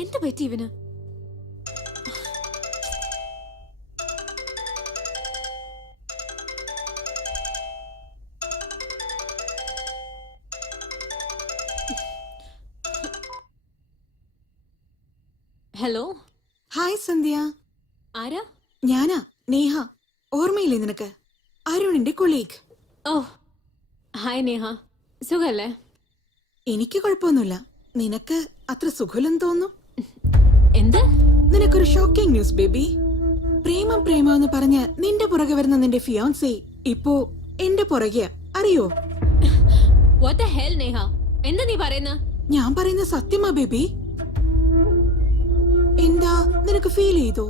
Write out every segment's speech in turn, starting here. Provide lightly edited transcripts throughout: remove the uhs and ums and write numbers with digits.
എന്ത് പറ്റി ഇവന്? ഹലോ. ഹായ് സന്ധ്യ. ആരാ? ഞാനാ നേഹ. ഓർമ്മയില്ലേ നിനക്ക്? അരുണിന്റെ കൊളീഗ്. ഓ ഹായ് നേഹ, സുഖല്ലേ? എനിക്ക് കുഴപ്പമൊന്നുമില്ല. നിനക്ക് അത്ര സുഖമില്ലെന്ന് തോന്നുന്നു. എന്ത്? നിനക്കൊരു ഷോക്കിംഗ് ന്യൂസ് ബേബി. പ്രേമം പ്രേമം എന്ന് പറഞ്ഞ് നിന്റെ പുറകെ വരുന്ന നിന്റെ ഫിയാൻസി ഇപ്പോ എന്റെ പുറകെയാ, അറിയോ? What the hell നേഹ, എന്താ നീ പറയുന്ന? ഞാൻ പറയുന്ന സത്യമാ ബേബി. എന്താ നിനക്ക് ഫീൽ ചെയ്തോ?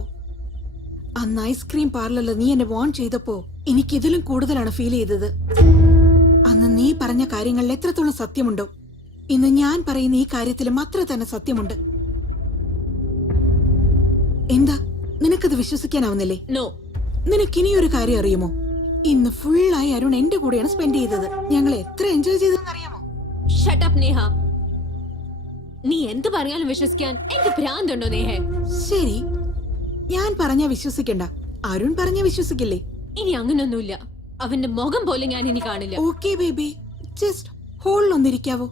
അന്ന് ഐസ്ക്രീം പാർലറിൽ നീ എന്നെ വാൺ ചെയ്തപ്പോ എനിക്ക് ഇതിലും കൂടുതലാണ് ഫീൽ ചെയ്തത്. അന്ന് നീ പറഞ്ഞ കാര്യങ്ങളിൽ എത്രത്തോളം സത്യമുണ്ടോ, ഇന്ന് ഞാൻ പറയുന്ന ഈ കാര്യത്തിലും അത്ര തന്നെ സത്യമുണ്ട്. എന്താ നിനക്കത് വിശ്വസിക്കാനാവുന്നില്ലേ? നോ. നിനക്കിനിയൊരു കാര്യം അറിയുമോ? ഇന്ന് ഫുള്ളായി അരുൺ എന്റെ കൂടെയാണ് സ്പെൻഡ് ചെയ്തത്. ഞങ്ങൾ എത്ര എൻജോയ് ചെയ്തെന്ന് അറിയാമോ? Shut up Neha. നീ എന്ത് പറഞ്ഞാലും വിശ്വസിക്കാൻ എനിക്ക് ഭ്രാന്തുണ്ടോ നേഹേ? ശരി, ഞാൻ പറഞ്ഞാ വിശ്വസിക്കണ്ട, അരുൺ പറഞ്ഞാ വിശ്വസിക്കില്ലേ? ഇനി അങ്ങനൊന്നുമില്ല. അവന്റെ മുഖം പോലും ഞാൻ ഇനി കാണില്ല. ഓക്കേ ബേബി, ജസ്റ്റ് ഹോൾഡ് ഒന്നിരിക്കാവോ?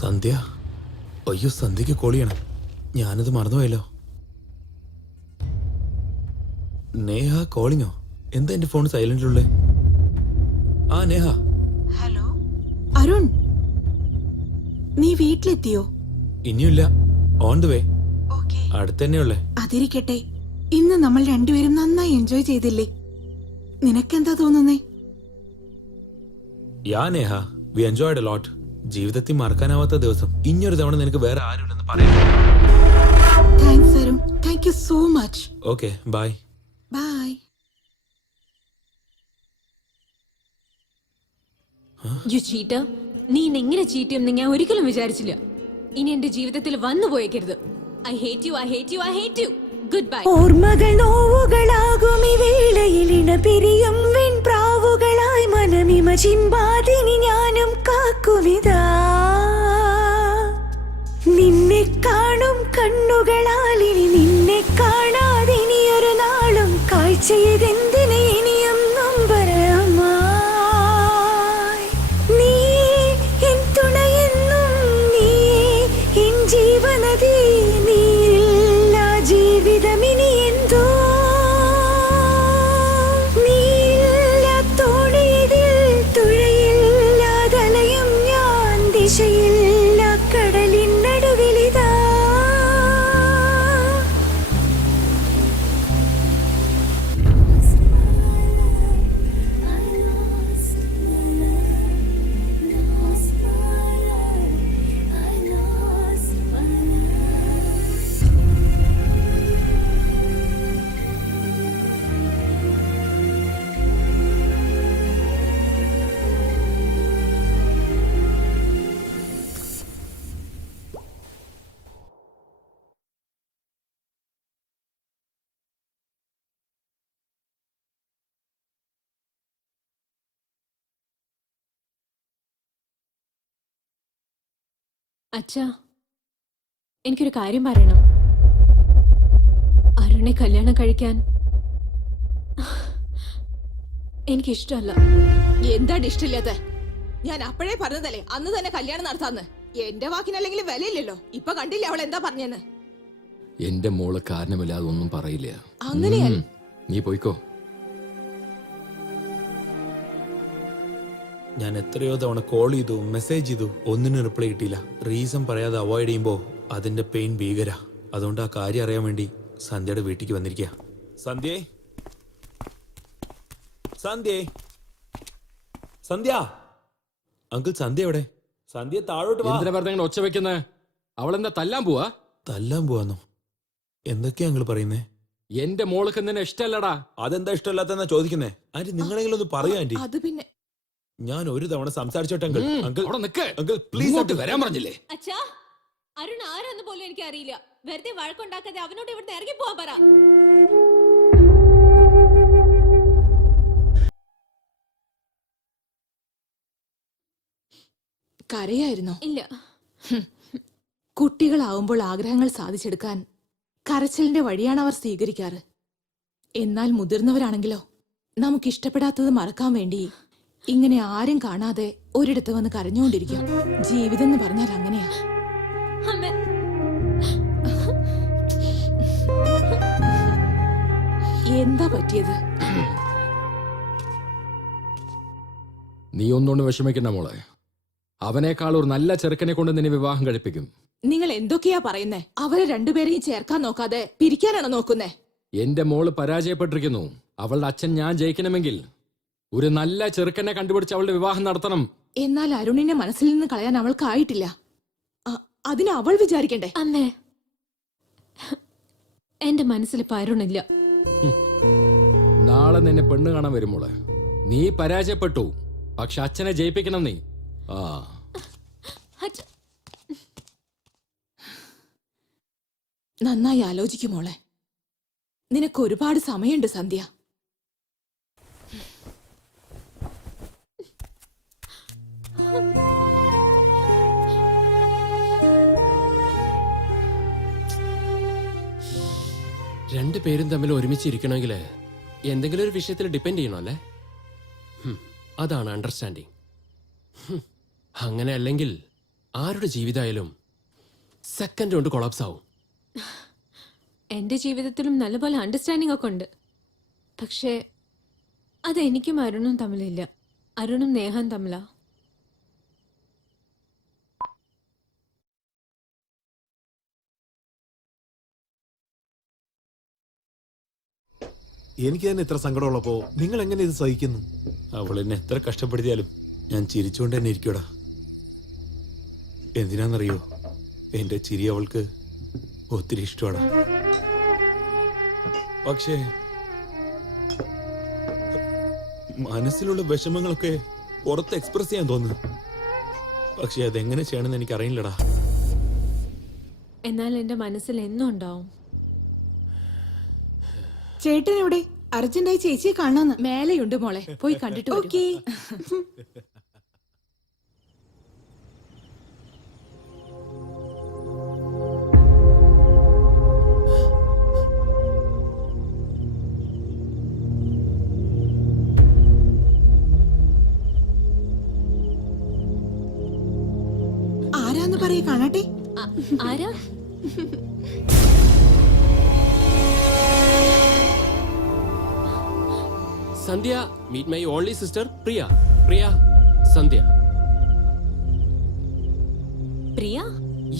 സന്ധ്യ, അയ്യോ സന്ധ്യക്ക് കോളിയാണ്, ഞാനത് മറന്നുപോയല്ലോ. നേഹ കോളിങ്ങോ? എന്താ എന്റെ ഫോൺ സൈലന്റിലുള്ളേ? ആ നേഹ. ഹലോ അരുൺ, നീ വീട്ടിലെത്തിയോ? ഇനിയില്ല, ഓൺ ദ വേ. അടുത്തന്നെയുള്ളേ. അതിരിക്കട്ടെ, ഇന്ന് നമ്മൾ രണ്ടുപേരും നന്നായി എൻജോയ് ചെയ്തില്ലേ? നിനക്കെന്താ തോന്നുന്നേ? Yeah Neha, we enjoyed a lot. ജീവിതത്തിൽ മറക്കാനാവാത്ത ദിവസം. ഇനിയൊരു തവണ നിനക്ക് വേറെ ആരുമില്ലെന്ന് പറയാം. Thanks Arun, thank you so much. Okay, bye. Bye. You cheater. നീ എങ്ങനെ ചീറ്റ് ചെയ്യുമെന്ന് ഞാൻ ഒരിക്കലും വിചാരിച്ചില്ല. ഇനി എന്റെ ജീവിതത്തിൽ വന്നു പോയേക്കരുത്. I hate you, I hate you, I hate you. Good bye. ഓർമ്മകൾ നോവുകളാകും ഈ വേളയിൽ ഇണപിരിയും വെൺപ്രാവുകളായി മനമിമ ചിമ്പാതിനി ഞാനും കാക്കുവിതാ. നിന്നെ കാണും കണ്ണുകളാൽ ഇനി നിന്നെ കാണാതെ ഇനിയൊരു നാളും കാഴ്ചയതെന്തിന് ഇനിയും നൊമ്പരമായി. നീ എൻ തുണയെന്നും നീ എൻ ജീവനദി. നീയില്ല ജീവിതമിനി എന്തോ. നീയില്ല തോണിയിൽ തുഴയില്ലാതലയും ഞാൻ. ദിശയില്ല കടലിൻ നടുവിലിതാ. അച്ഛാ, എനിക്കൊരു കാര്യം പറയണം. അരുണെ കല്യാണം കഴിക്കാൻ എനിക്കിഷ്ടമല്ല. എന്താണ് ഇഷ്ടമില്ലാത്ത? ഞാൻ അപ്പോഴേ പറഞ്ഞതല്ലേ അന്ന് തന്നെ കല്യാണം നടത്താന്ന്. എന്റെ വാക്കിനല്ലെങ്കിൽ വിലയില്ലല്ലോ. ഇപ്പൊ കണ്ടില്ലേ അവൾ എന്താ പറഞ്ഞെന്ന്? എന്റെ മോള് കാരണമില്ലാതെ ഒന്നും പറയില്ല. അങ്ങനെയല്ല. നീ പോയിക്കോ. ഞാൻ എത്രയോ തവണ കോൾ ചെയ്തു, മെസ്സേജ് ചെയ്തു, ഒന്നിനും റിപ്ലൈ കിട്ടിയില്ല. റീസൺ പറയാതെ അവോയ്ഡ് ചെയ്യുമ്പോ അതിന്റെ പെയിൻ ഭീകര. അതുകൊണ്ട് ആ കാര്യം അറിയാൻ വേണ്ടി സന്ധ്യയുടെ വീട്ടിലേക്ക് വന്നിരിക്കുക. സന്ധ്യേ, സന്ധ്യേ, സന്ധ്യ. അങ്കിൾ സന്ധ്യ എവിടെ? സന്ധ്യ താഴോട്ട് വാ. എന്തിനാ വെറുതെ ഒച്ച വെക്കുന്നേ? അവളെന്താ തല്ലാൻ പോവാ? തല്ലാൻ പോവാന്നോ? എന്തൊക്കെയാ അങ്കിൾ പറയുന്നേ? എന്റെ മോൾക്ക് നിന്നെ ഇഷ്ടല്ലടാ. അതെന്താ ഇഷ്ടമല്ലാത്തെന്നാ ചോദിക്കുന്നേ? ആന്റി നിങ്ങളെങ്കിലും ഒന്ന് പറയൂ ആന്റി. അത് പിന്നെ ഞാൻ ഒരു തവണ സംസാരിച്ചോട്ടെ അങ്കിൾ. അങ്കിൾ അവിടെ നിക്ക്. അങ്കിൾ പ്ലീസ് വരാൻ പറഞ്ഞില്ലേ? അച്ഛാ, അരുൺ ആരാന്ന് പോലും എനിക്ക് അറിയില്ല. വെറുതെ വഴക്കുണ്ടാക്കാതെ അവനോട് ഇവിടുന്ന് ഇറങ്ങി പോവാൻ പറ. കരയായിരുന്നോ? ഇല്ല. കുട്ടികളാവുമ്പോൾ ആഗ്രഹങ്ങൾ സാധിച്ചെടുക്കാൻ കരച്ചിലിന്റെ വഴിയാണ് അവർ സ്വീകരിക്കാറ്. എന്നാൽ മുതിർന്നവരാണെങ്കിലോ നമുക്ക് ഇഷ്ടപ്പെടാത്തത് മറക്കാൻ വേണ്ടി ഇങ്ങനെ ആരും കാണാതെ ഒരിടത്ത് വന്ന് കരഞ്ഞുകൊണ്ടിരിക്കും. ജീവിതം എന്ന് പറഞ്ഞാൽ അങ്ങനെയാ. അമ്മ, എന്താ പറ്റിയത്? നീ ഒന്നുകൊണ്ട് വിഷമിക്കണ്ട മോളെ. അവനേക്കാൾ ഒരു നല്ല ചെറുക്കനെ കൊണ്ട് നിന്നെ വിവാഹം കഴിപ്പിക്കും. നിങ്ങൾ എന്തൊക്കെയാ പറയുന്നേ? അവരെ രണ്ടുപേരെയും ചേർക്കാൻ നോക്കാതെ പിരിക്കാനാണോ നോക്കുന്നേ? എന്റെ മോള് പരാജയപ്പെട്ടിരിക്കുന്നു. അവളുടെ അച്ഛൻ ഞാൻ ജയിക്കണമെങ്കിൽ ഒരു നല്ല ചെറുക്കനെ കണ്ടുപിടിച്ച് അവളുടെ വിവാഹം നടത്തണം. എന്നാൽ അരുണിനെ മനസ്സിൽ നിന്ന് കളയാൻ അവൾക്കായിട്ടില്ല. അതിന് അവൾ വിചാരിക്കണ്ടേ? അമ്മേ, എന്റെ മനസ്സിൽ പരുണില്ല. നാളെ നിന്നെ പെണ്ണ് കാണാൻ വരും മോളെ. നീ പരാജയപ്പെട്ടു, പക്ഷെ അച്ഛനെ ജയിപ്പിക്കണം നീ. ആ അച്ഛ- നന്നായി ആലോചിക്കും മോളെ. നിനക്ക് ഒരുപാട് സമയമുണ്ട് സന്ധ്യ. രണ്ടുപേരും തമ്മിൽ ഒരുമിച്ചിരിക്കണമെങ്കിൽ എന്തെങ്കിലും ഒരു വിഷയത്തിൽ ഡിപ്പെൻഡ് ചെയ്യണോ അല്ലേ? അതാണ് അണ്ടർസ്റ്റാൻഡിങ്. അങ്ങനെ അല്ലെങ്കിൽ ആരുടെ ജീവിതമായാലും സെക്കൻഡ് കൊണ്ട് കൊളാപ്സ് ആവും. എന്റെ ജീവിതത്തിലും നല്ലപോലെ അണ്ടർസ്റ്റാൻഡിംഗ് ഒക്കെ ഉണ്ട്. പക്ഷേ അത് എനിക്കും അരുണും തമ്മിലില്ല. അരുണും നേഹം തമ്മിലാ. എനിക്ക് തന്നെ ഇത്ര സങ്കടമുള്ളപ്പോ നിങ്ങൾ എങ്ങനെ ഇത് സഹിക്കുന്നു? അവൾ എന്നെ എത്ര കഷ്ടപ്പെടുത്തിയാലും ഞാൻ ചിരിച്ചുകൊണ്ട് തന്നെ ഇരിക്കൂടാ. എന്തിനാന്നറിയോ, എന്റെ ചിരി അവൾക്ക് ഒത്തിരി ഇഷ്ടമാണ്. പക്ഷേ മനസ്സിലുള്ള വിഷമങ്ങളൊക്കെ പുറത്ത് എക്സ്പ്രസ് ചെയ്യാൻ തോന്നുന്നു. പക്ഷെ അതെങ്ങനെ ചെയ്യണമെന്ന് എനിക്ക് അറിയില്ലടാ. എന്നാൽ എന്റെ മനസ്സിൽ എന്നും ഉണ്ടാവും. ചേട്ടൻ എവിടെ? അർജന്റായി ചേച്ചിയെ കാണാന്ന്. മേലെയുണ്ട് മോളെ, പോയി കണ്ടിട്ട് വരൂ. ഓക്കേ. ആരാന്ന് പറയേ, കാണട്ടെ. ആരാ? Sandhya, meet my only sister Priya. Priya, Sandhya. Priya?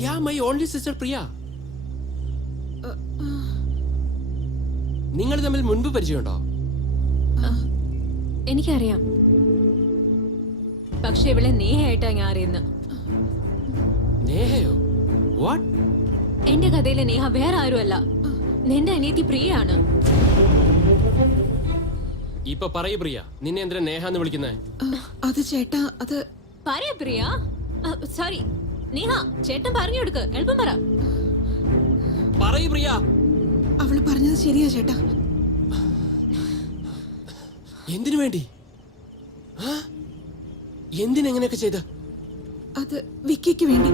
Yeah, my only sister Priya. നിങ്ങൾ തമ്മിൽ മുൻപ് പരിചയമുണ്ടോ? എനിക്കറിയാം. പക്ഷെ ഇവളെ നേഹയായിട്ടാ ഞാൻ അറിയുന്നത്. നേഹയോ? വാട്ട്? എന്റെ കഥയിലെ നേഹ വേറെ ആരുമല്ല, നിന്റെ അനിയത്തി പ്രിയയാണ്. ഇപ്പൊ പറയൂ പ്രിയ, നിന്നെ എന്തിനാ നേഹ എന്ന് വിളിക്കുന്നേ? അത് ചേട്ടാ, അത് പറയാ പ്രിയ. സോറി നേഹ, ചേട്ടൻ പറഞ്ഞു കൊടുക്ക്, എളുപ്പം പറ. പറയൂ പ്രിയ. അവള് പറഞ്ഞത് ശരിയാ ചേട്ടാ. എന്തിനു വേണ്ടി? എന്തിനെങ്ങനെയൊക്കെ ചെയ്ത? അത് വിക്കിക്ക് വേണ്ടി.